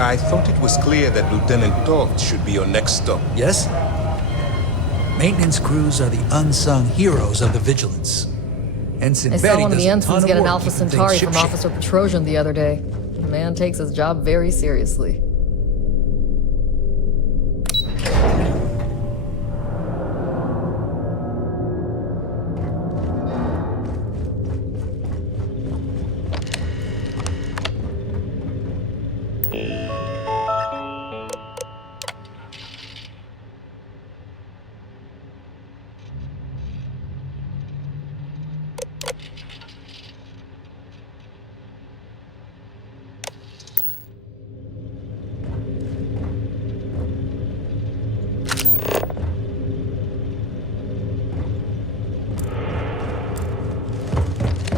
I thought it was clear that Lieutenant Toft should be your next stop. Yes? Maintenance crews are the unsung heroes of the Vigilance. Ensign I saw Betty one of does the a ensigns ton of get an work Alpha keeping things Centauri from shipshape. Officer Petrosian the other day. The man takes his job very seriously.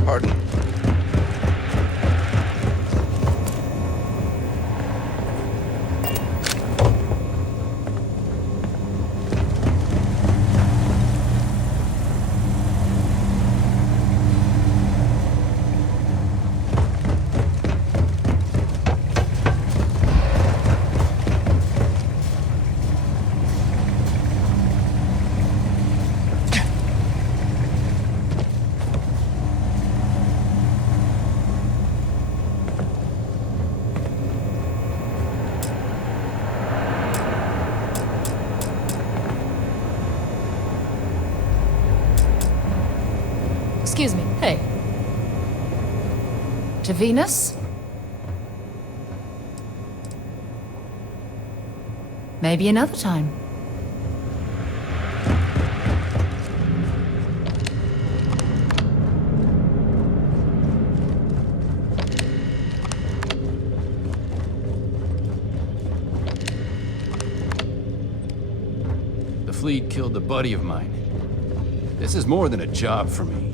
Pardon? Excuse me, hey. To Venus? Maybe another time. The fleet killed a buddy of mine. This is more than a job for me.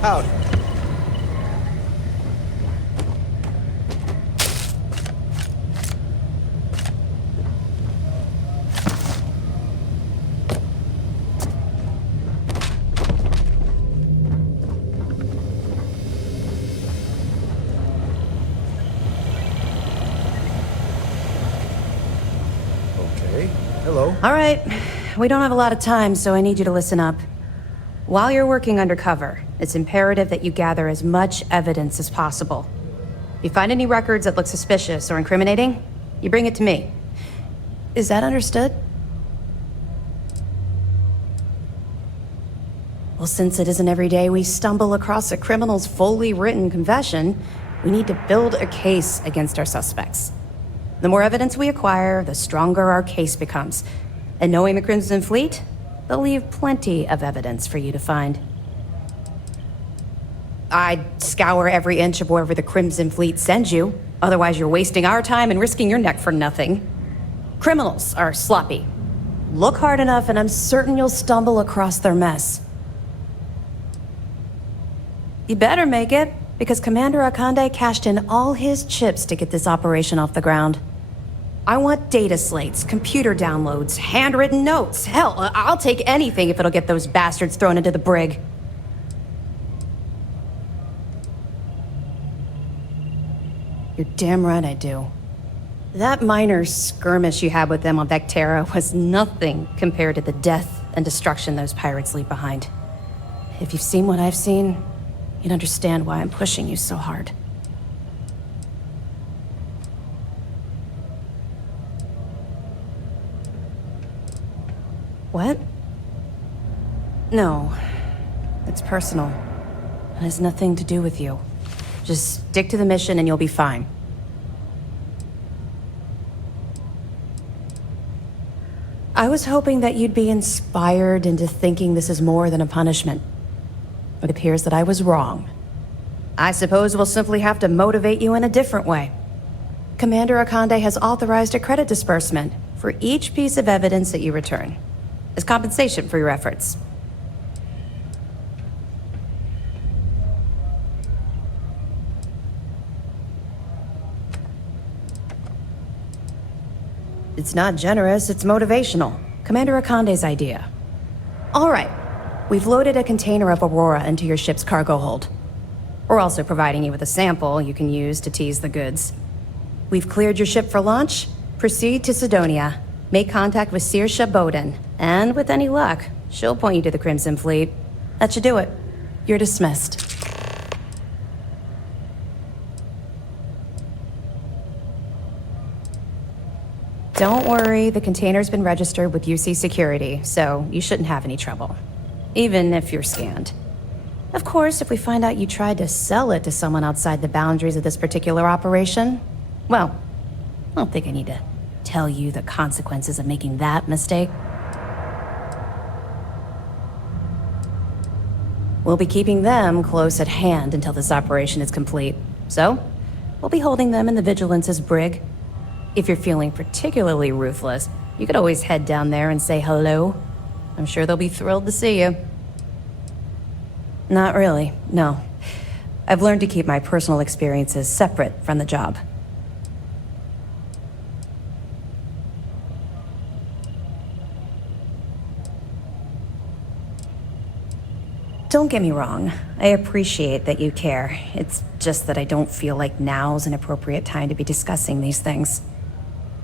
Howdy. Okay. Hello. All right. We don't have a lot of time, so I need you to listen up. While you're working undercover, it's imperative that you gather as much evidence as possible. If you find any records that look suspicious or incriminating, you bring it to me. Is that understood? Well, since it isn't every day we stumble across a criminal's fully written confession, we need to build a case against our suspects. The more evidence we acquire, the stronger our case becomes. And knowing the Crimson Fleet, they'll leave plenty of evidence for you to find. I'd scour every inch of wherever the Crimson Fleet sends you. Otherwise, you're wasting our time and risking your neck for nothing. Criminals are sloppy. Look hard enough and I'm certain you'll stumble across their mess. You better make it, because Commander Akande cashed in all his chips to get this operation off the ground. I want data slates, computer downloads, handwritten notes. Hell, I'll take anything if it'll get those bastards thrown into the brig. You're damn right I do. That minor skirmish you had with them on Vectera was nothing compared to the death and destruction those pirates leave behind. If you've seen what I've seen, you'd understand why I'm pushing you so hard. What? No. It's personal. It has nothing to do with you. Just stick to the mission and you'll be fine. I was hoping that you'd be inspired into thinking this is more than a punishment. It appears that I was wrong. I suppose we'll simply have to motivate you in a different way. Commander Akande has authorized a credit disbursement for each piece of evidence that you return, as compensation for your efforts. It's not generous, it's motivational. Commander Akande's idea. All right, we've loaded a container of Aurora into your ship's cargo hold. We're also providing you with a sample you can use to tease the goods. We've cleared your ship for launch. Proceed to Sidonia. Make contact with Saoirse Bowden. And with any luck, she'll point you to the Crimson Fleet. That should do it. You're dismissed. Don't worry, the container's been registered with UC Security, so you shouldn't have any trouble. Even if you're scanned. Of course, if we find out you tried to sell it to someone outside the boundaries of this particular operation, well, I don't think I need to tell you the consequences of making that mistake. We'll be keeping them close at hand until this operation is complete. So, we'll be holding them in the Vigilance's brig. If you're feeling particularly ruthless, you could always head down there and say hello. I'm sure they'll be thrilled to see you. Not really, no. I've learned to keep my personal experiences separate from the job. Don't get me wrong. I appreciate that you care. It's just that I don't feel like now's an appropriate time to be discussing these things.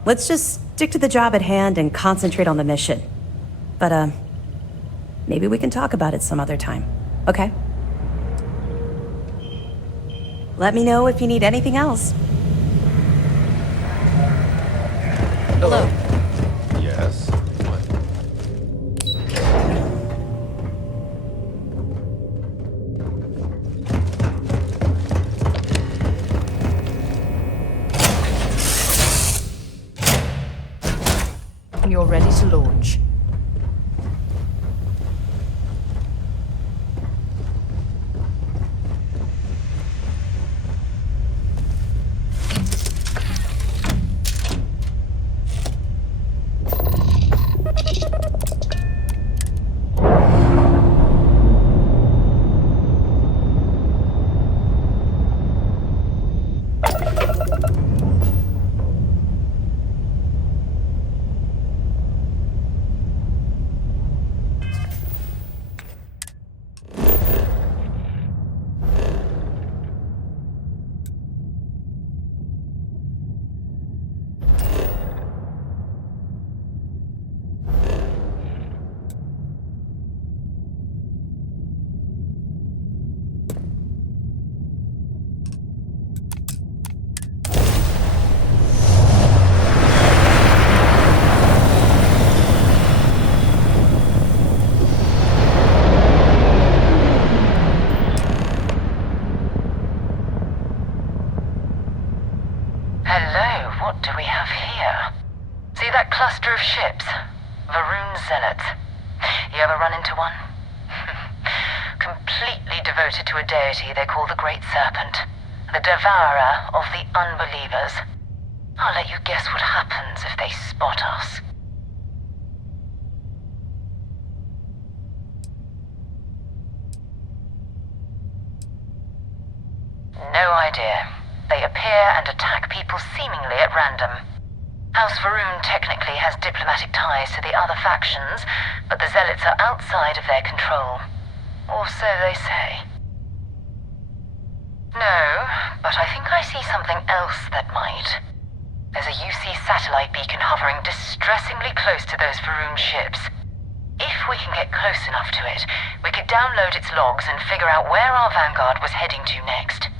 Let's just stick to the job at hand and concentrate on the mission. But, maybe we can talk about it some other time, okay? Let me know if you need anything else. Hello. Yes. What? You're ready to launch. Hello, what do we have here? See that cluster of ships? Varun Zealots. You ever run into one? Completely devoted to a deity they call the Great Serpent. The devourer of the unbelievers. I'll let you guess what happens if they spot us. No idea. They appear and attack people seemingly at random. House Varun technically has diplomatic ties to the other factions, but the Zealots are outside of their control. Or so they say. No, but I think I see something else that might. There's a UC satellite beacon hovering distressingly close to those Varun ships. If we can get close enough to it, we could download its logs and figure out where our vanguard was heading to next.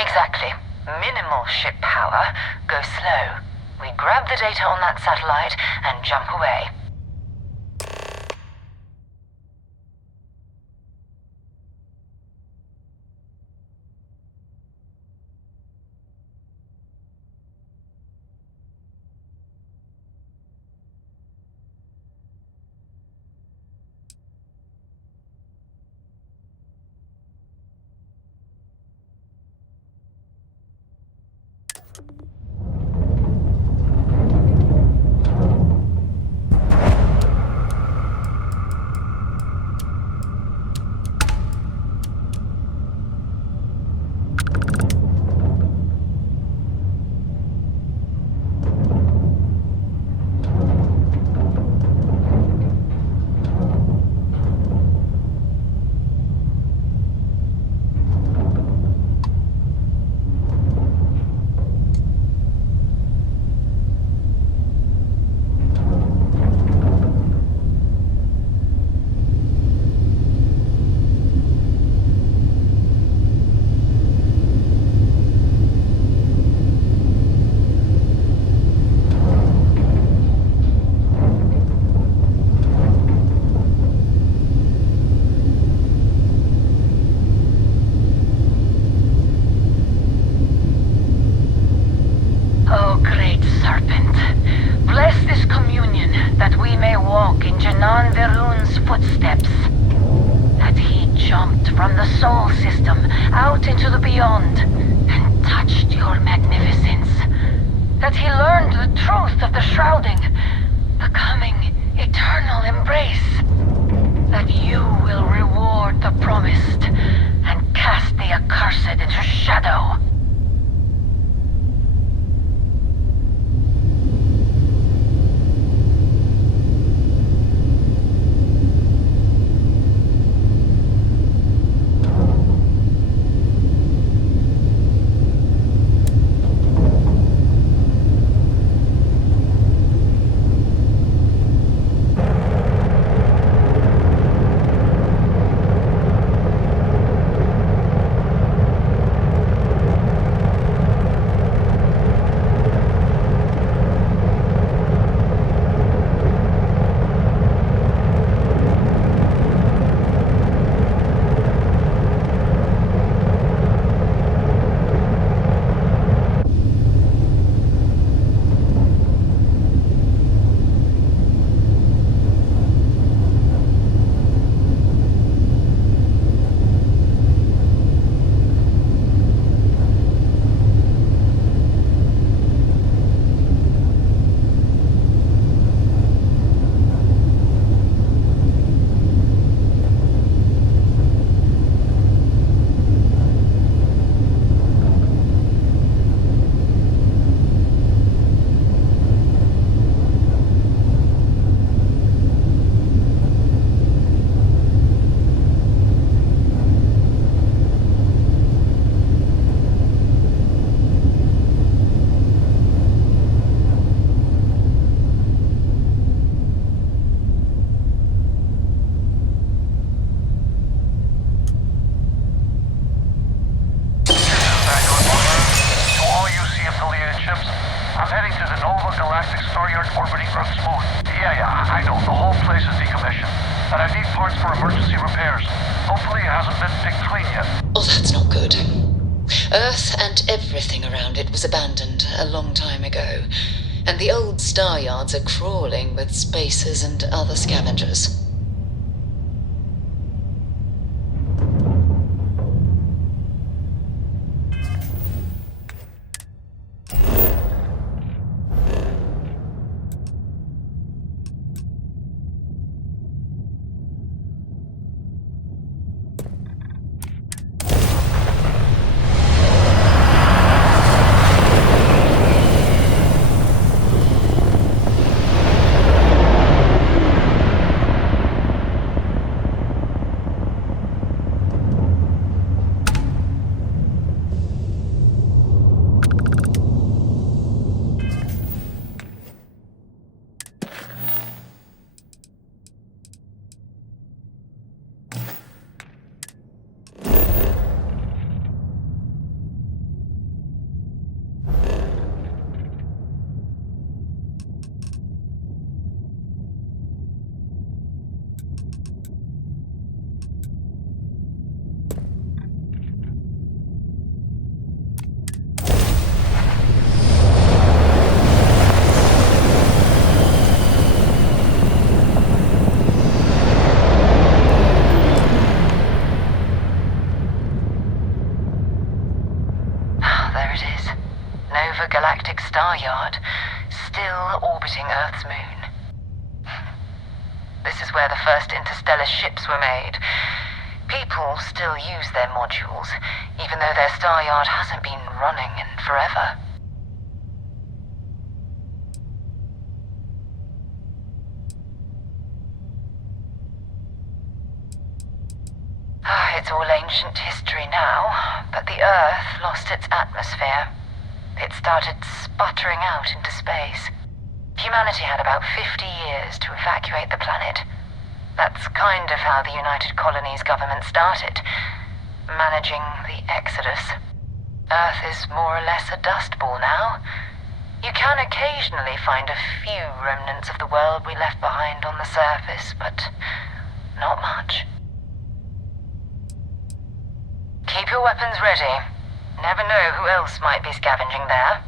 Exactly. Minimal ship power. Go slow. We grab the data on that satellite and jump away. footsteps. That he jumped from the Sol system out into the beyond and touched your magnificence. That he learned the truth of the shrouding, the coming eternal embrace. That you will reward the promised and cast the accursed into shadow. Everything around it was abandoned a long time ago, and the old star yards are crawling with spacers and other scavengers. Galactic star yard, still orbiting Earth's moon. This is where the first interstellar ships were made. People still use their modules, even though their star yard hasn't been running in forever. It's all ancient history now, but the Earth lost its atmosphere. It started sputtering out into space. Humanity had about 50 years to evacuate the planet. That's kind of how the United Colonies government started, managing the exodus. Earth is more or less a dust ball now. You can occasionally find a few remnants of the world we left behind on the surface, but not much. Keep your weapons ready. Never know who else might be scavenging there.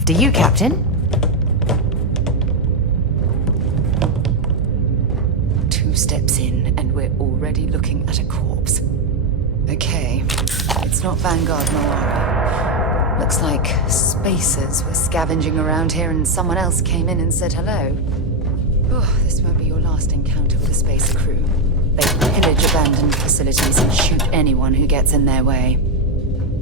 After you, Captain. 2 steps in, and we're already looking at a corpse. Okay, it's not Vanguard Moara. Looks like spacers were scavenging around here and someone else came in and said hello. Oh, this won't be your last encounter with a space crew. They pillage abandoned facilities and shoot anyone who gets in their way.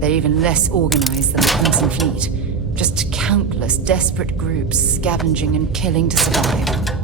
They're even less organized than the Crimson Fleet. Just countless desperate groups scavenging and killing to survive.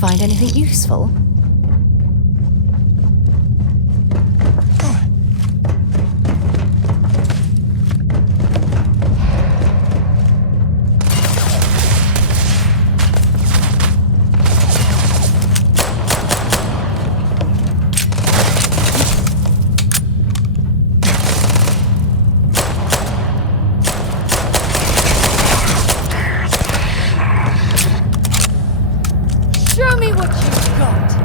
Find anything useful? Show me what you've got!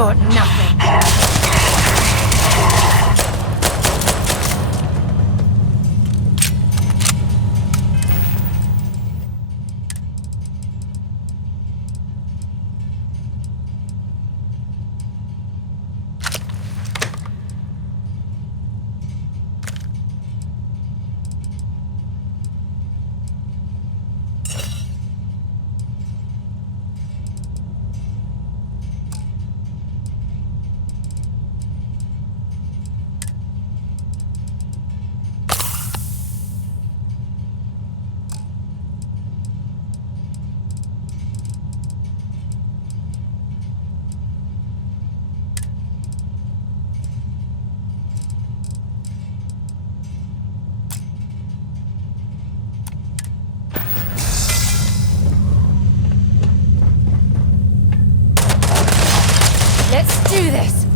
got nothing. Let's do this!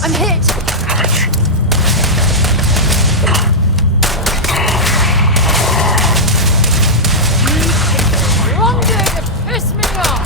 I'm hit! Longer to piss me off!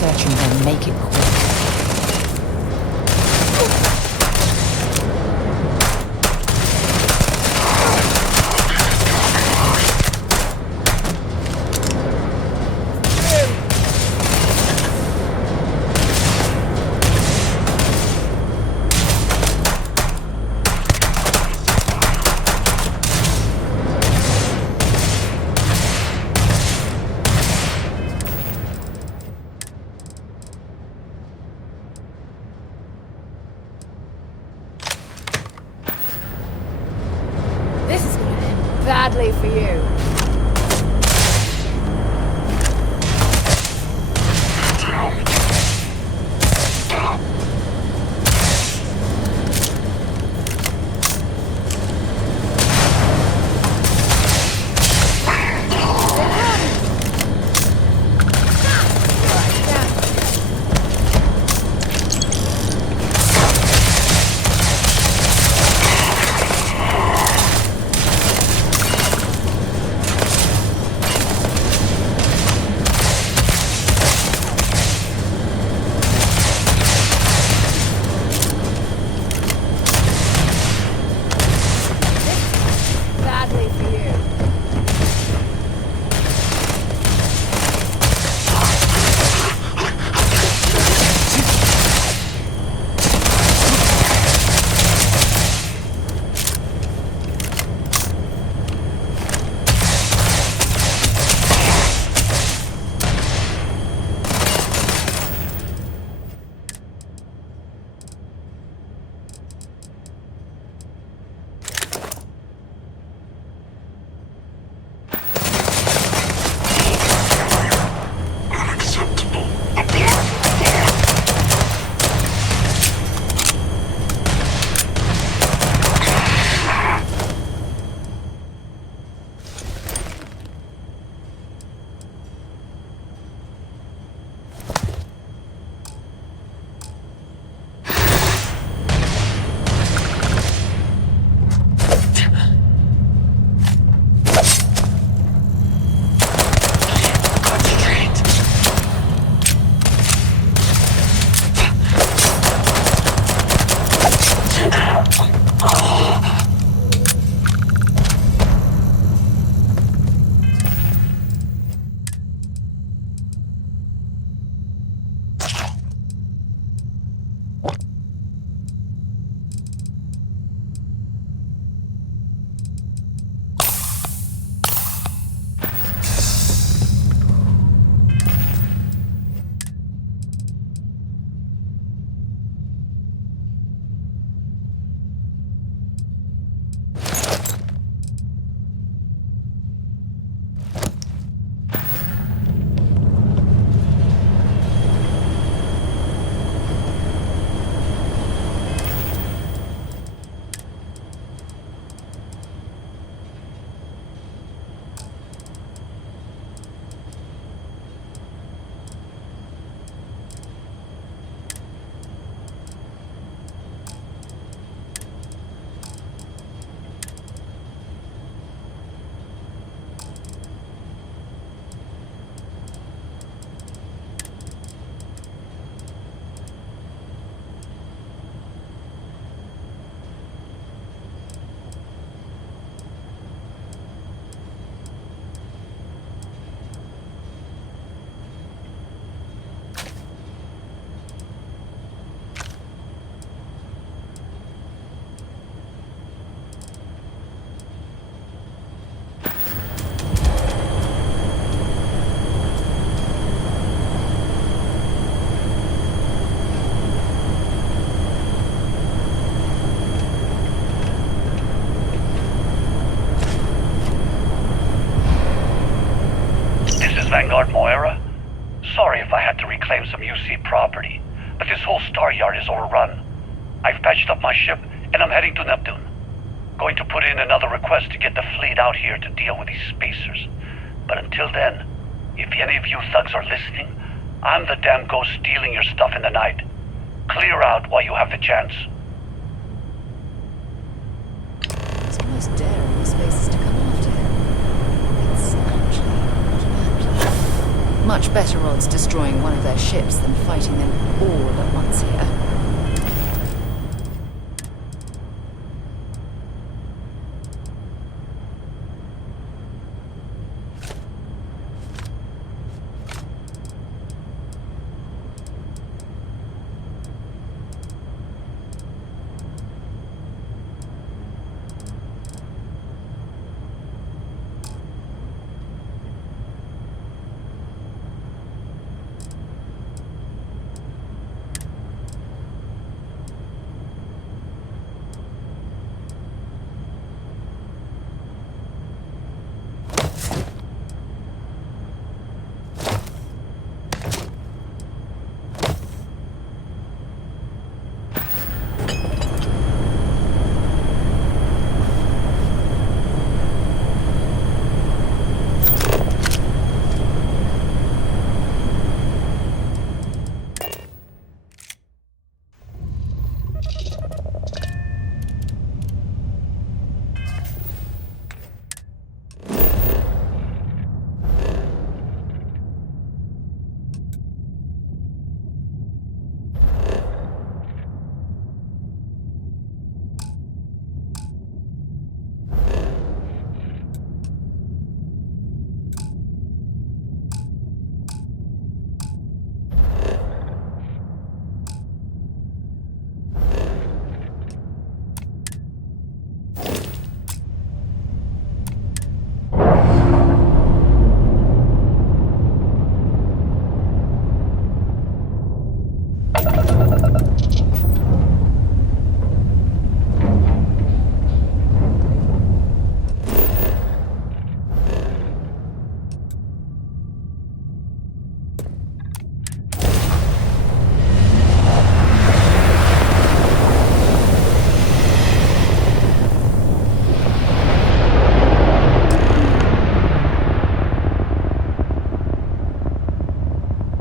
Search and then make it quick. This is gonna end badly for you. but this whole star yard is overrun. I've patched up my ship, and I'm heading to Neptune. Going to put in another request to get the fleet out here to deal with these spacers. But until then, if any of you thugs are listening, I'm the damn ghost stealing your stuff in the night. Clear out while you have the chance. It's almost daring the spacers to come after him. It's actually not a bad plan. Much better odds destroying one of their ships than fighting them all at once here.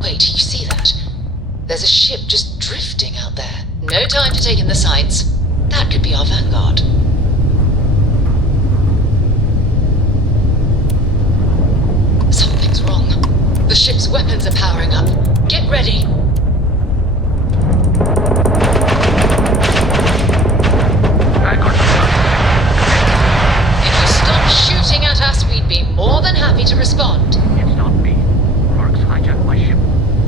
Wait, you see that? There's a ship just drifting out there. No time to take in the sights. That could be our vanguard. Something's wrong. The ship's weapons are powering up. Get ready. If you stop shooting at us, we'd be more than happy to respond. It's not me. Mercs hijacked my ship.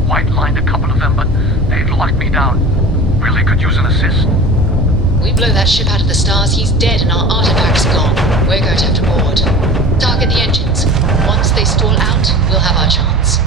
White-lined a couple of them, but they've locked me down. Really could use an assist. We blow that ship out of the stars, he's dead and our artifact's gone. We're going to have to board. Target the engines. Once they stall out, we'll have our chance.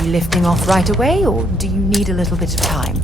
Are you lifting off right away, or do you need a little bit of time?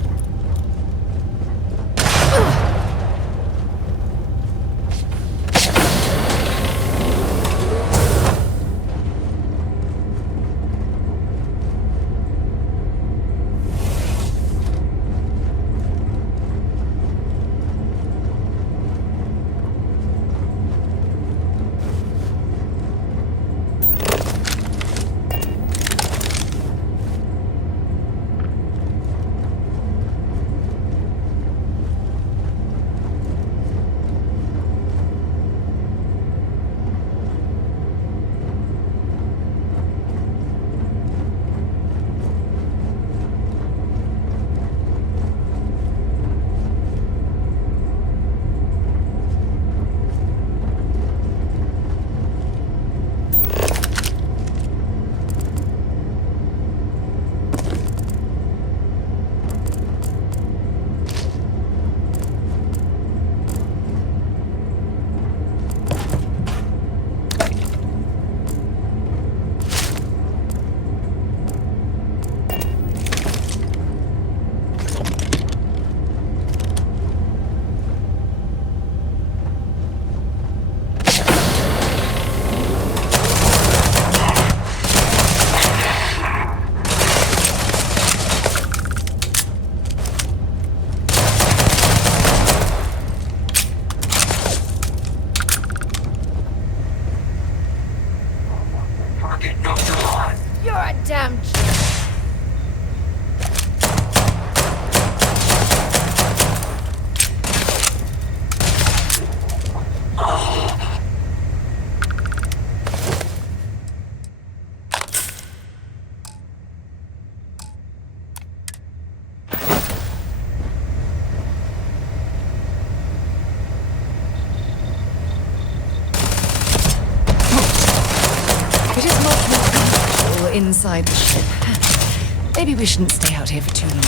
You're a damn inside the ship. Maybe we shouldn't stay out here for too long.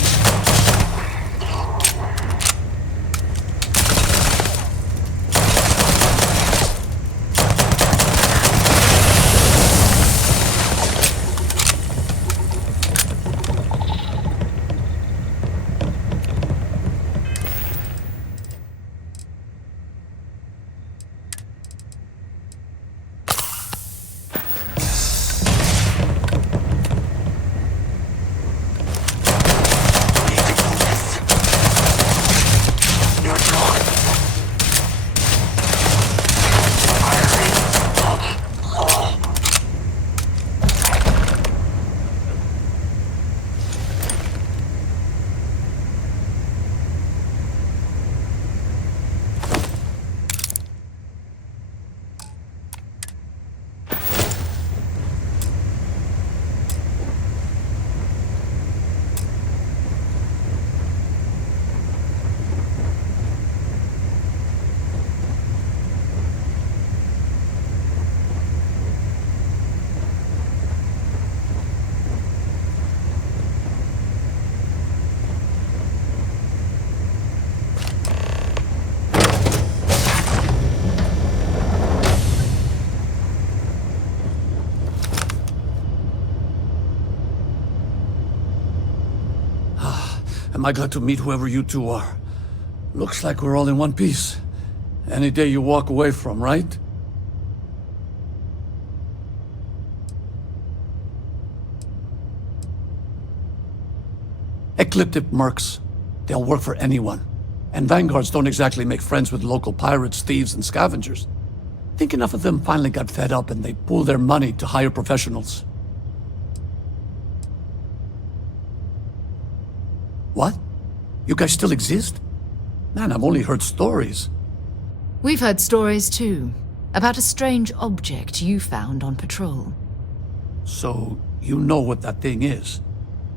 Am I glad to meet whoever you two are. Looks like we're all in one piece. Any day you walk away from, right? Ecliptic mercs. They'll work for anyone. And vanguards don't exactly make friends with local pirates, thieves, and scavengers. Think enough of them finally got fed up and they pool their money to hire professionals. What? You guys still exist? Man, I've only heard stories. We've heard stories too, about a strange object you found on patrol. So, you know what that thing is?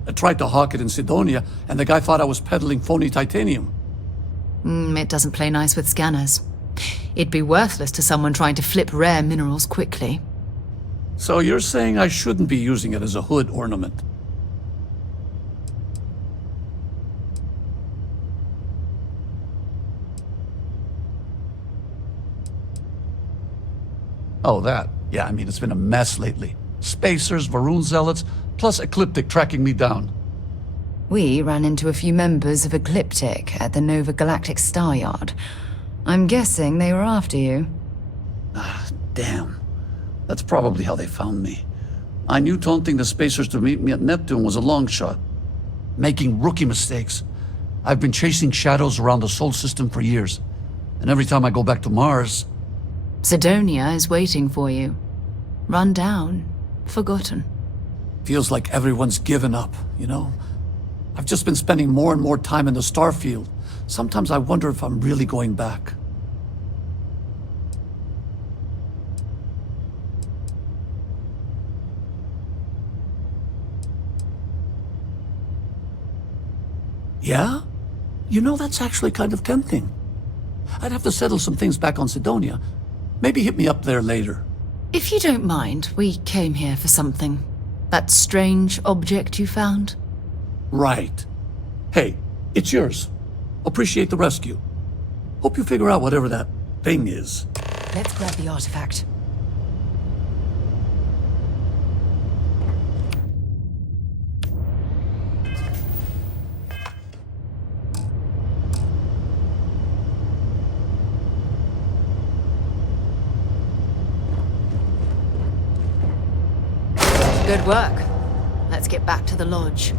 I tried to hawk it in Sidonia, and the guy thought I was peddling phony titanium. It doesn't play nice with scanners. It'd be worthless to someone trying to flip rare minerals quickly. So you're saying I shouldn't be using it as a hood ornament? Oh, that. Yeah, I mean, it's been a mess lately. Spacers, Varun zealots, plus Ecliptic tracking me down. We ran into a few members of Ecliptic at the Nova Galactic Star Yard. I'm guessing they were after you. Ah, damn. That's probably how they found me. I knew taunting the spacers to meet me at Neptune was a long shot. Making rookie mistakes. I've been chasing shadows around the Sol system for years. And every time I go back to Mars... Sidonia is waiting for you. Run down. Forgotten. Feels like everyone's given up, you know? I've just been spending more and more time in the Starfield. Sometimes I wonder if I'm really going back. Yeah? You know, that's actually kind of tempting. I'd have to settle some things back on Sidonia. Maybe hit me up there later. If you don't mind, we came here for something. That strange object you found? Right. Hey, it's yours. Appreciate the rescue. Hope you figure out whatever that thing is. Let's grab the artifact. Good work. Let's get back to the lodge.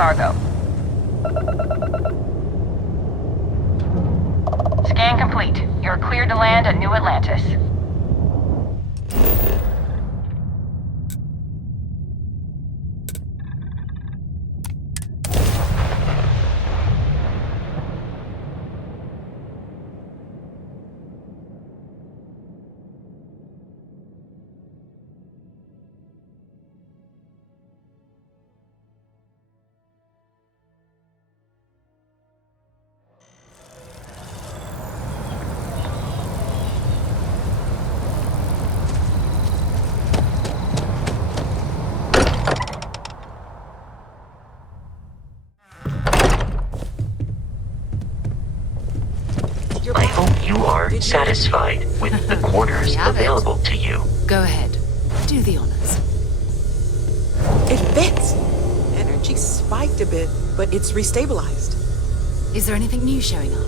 cargo. Scan complete. You're cleared to land at New Atlantis. I hope you are satisfied with the quarters available to you. Go ahead. Do the honors. It fits! Energy spiked a bit, but it's restabilized. Is there anything new showing up?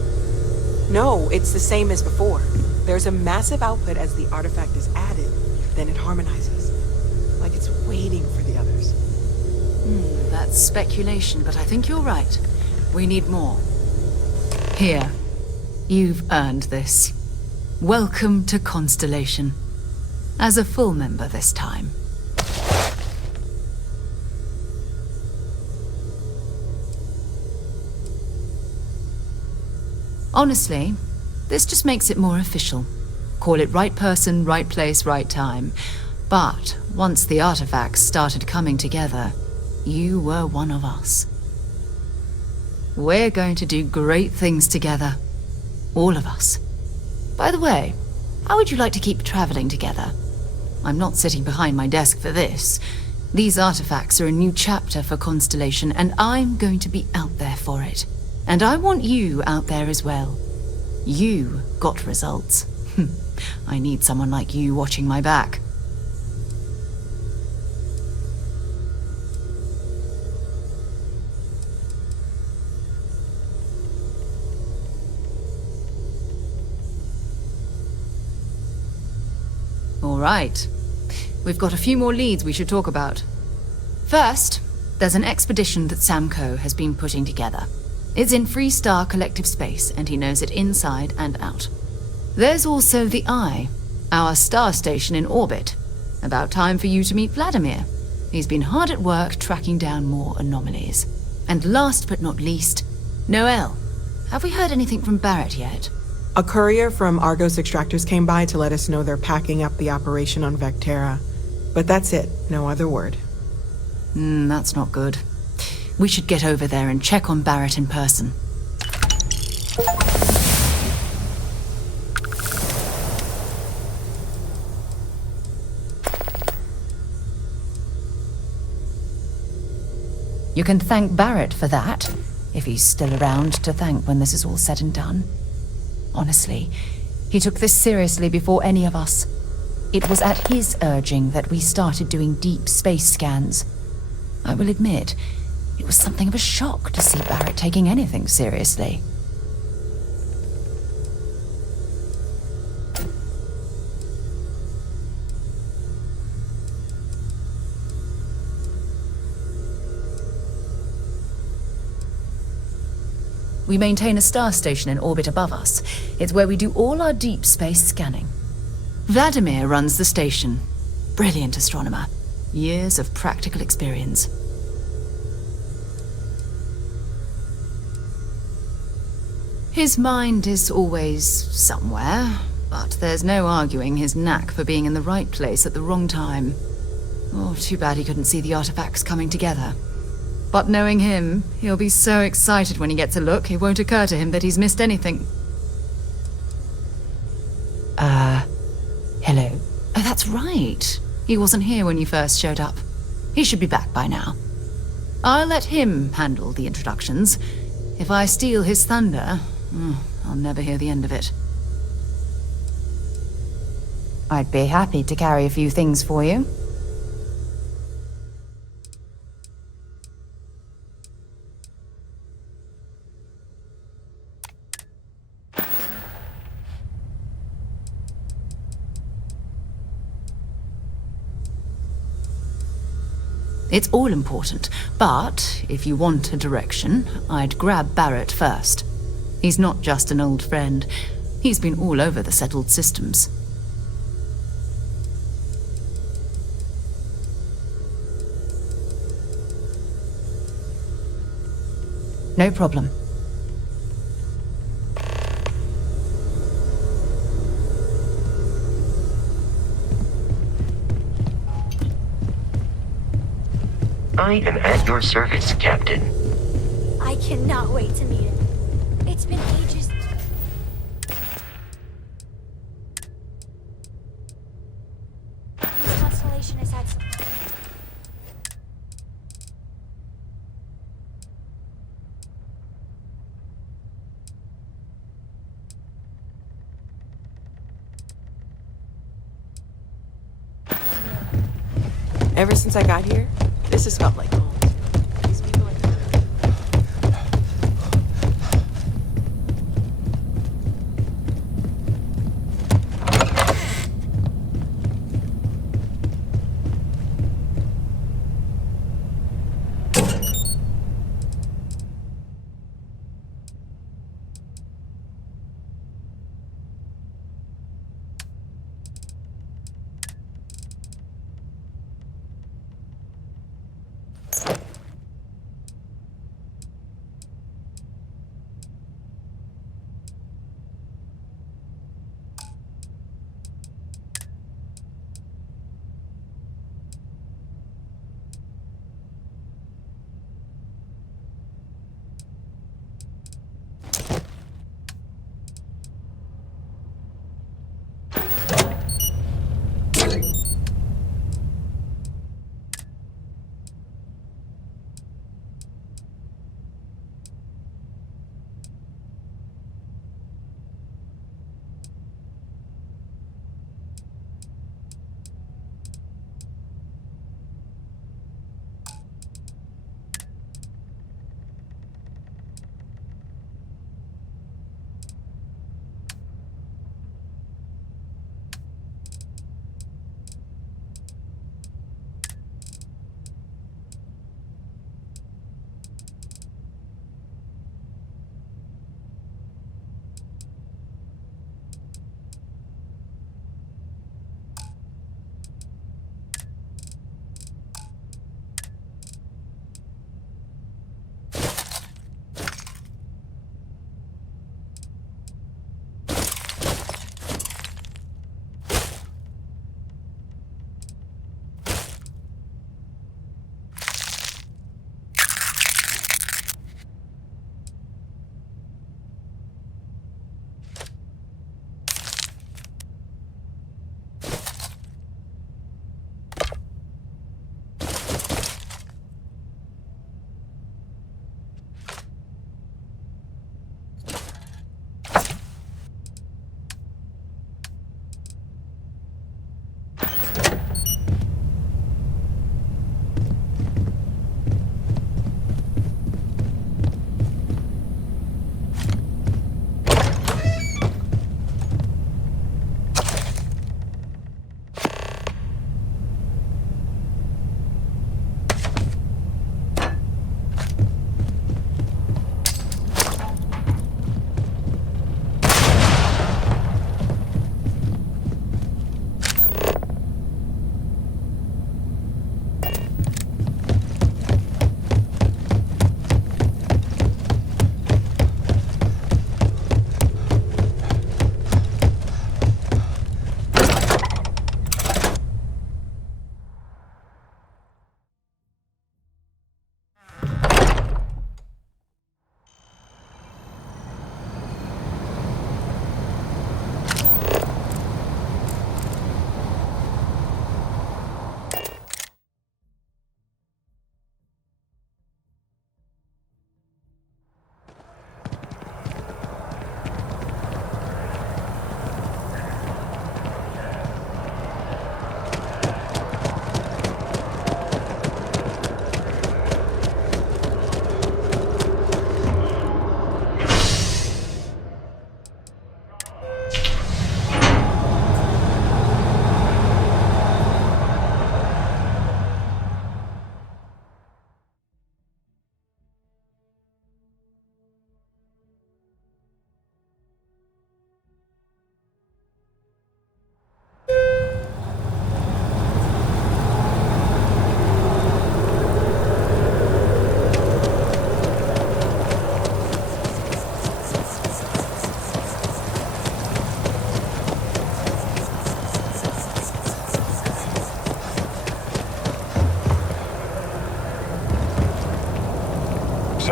No, it's the same as before. There's a massive output as the artifact is added, then it harmonizes. Like it's waiting for the others. That's speculation, but I think you're right. We need more. Here. You've earned this. Welcome to Constellation. As a full member this time. Honestly, this just makes it more official. Call it right person, right place, right time. But once the artifacts started coming together, You were one of us. We're going to do great things together. All of us. By the way, how would you like to keep traveling together? I'm not sitting behind my desk for this. These artifacts are a new chapter for Constellation, and I'm going to be out there for it. And I want you out there as well. You got results. I need someone like you watching my back. All right. We've got a few more leads we should talk about. First, there's an expedition that Samco has been putting together. It's in Freestar Collective Space, and he knows it inside and out. There's also the Eye, our star station in orbit. About time for you to meet Vladimir. He's been hard at work tracking down more anomalies. And last but not least, Noel. Have we heard anything from Barrett yet? A courier from Argos Extractors came by to let us know they're packing up the operation on Vectera. But that's it, no other word. That's not good. We should get over there and check on Barrett in person. You can thank Barrett for that, if he's still around to thank when this is all said and done. Honestly, he took this seriously before any of us. It was at his urging that we started doing deep space scans. I will admit, it was something of a shock to see Barrett taking anything seriously. We maintain a star station in orbit above us. It's where we do all our deep space scanning. Vladimir runs the station. Brilliant astronomer. Years of practical experience. His mind is always somewhere, but there's no arguing his knack for being in the right place at the wrong time. Oh, too bad he couldn't see the artifacts coming together. But knowing him, he'll be so excited when he gets a look, it won't occur to him that he's missed anything. Hello? Oh, that's right. He wasn't here when you first showed up. He should be back by now. I'll let him handle the introductions. If I steal his thunder, I'll never hear the end of it. I'd be happy to carry a few things for you. It's all important, but if you want a direction, I'd grab Barrett first. He's not just an old friend. He's been all over the settled systems. No problem. I am at your service, Captain. I cannot wait to meet him. It's been ages. This constellation has had some... Ever since I got here, this has felt like home. These people are...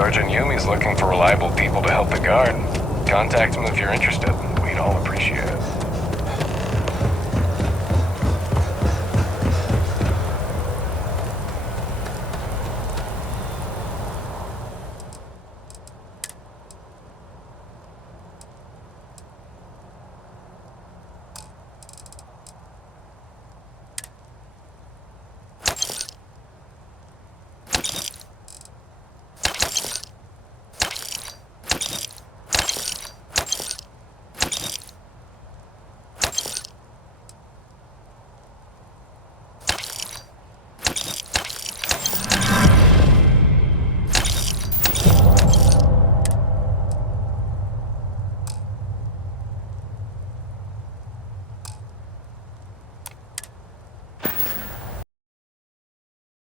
Sergeant Yumi's looking for reliable people to help the guard. Contact him if you're interested. We'd all appreciate it.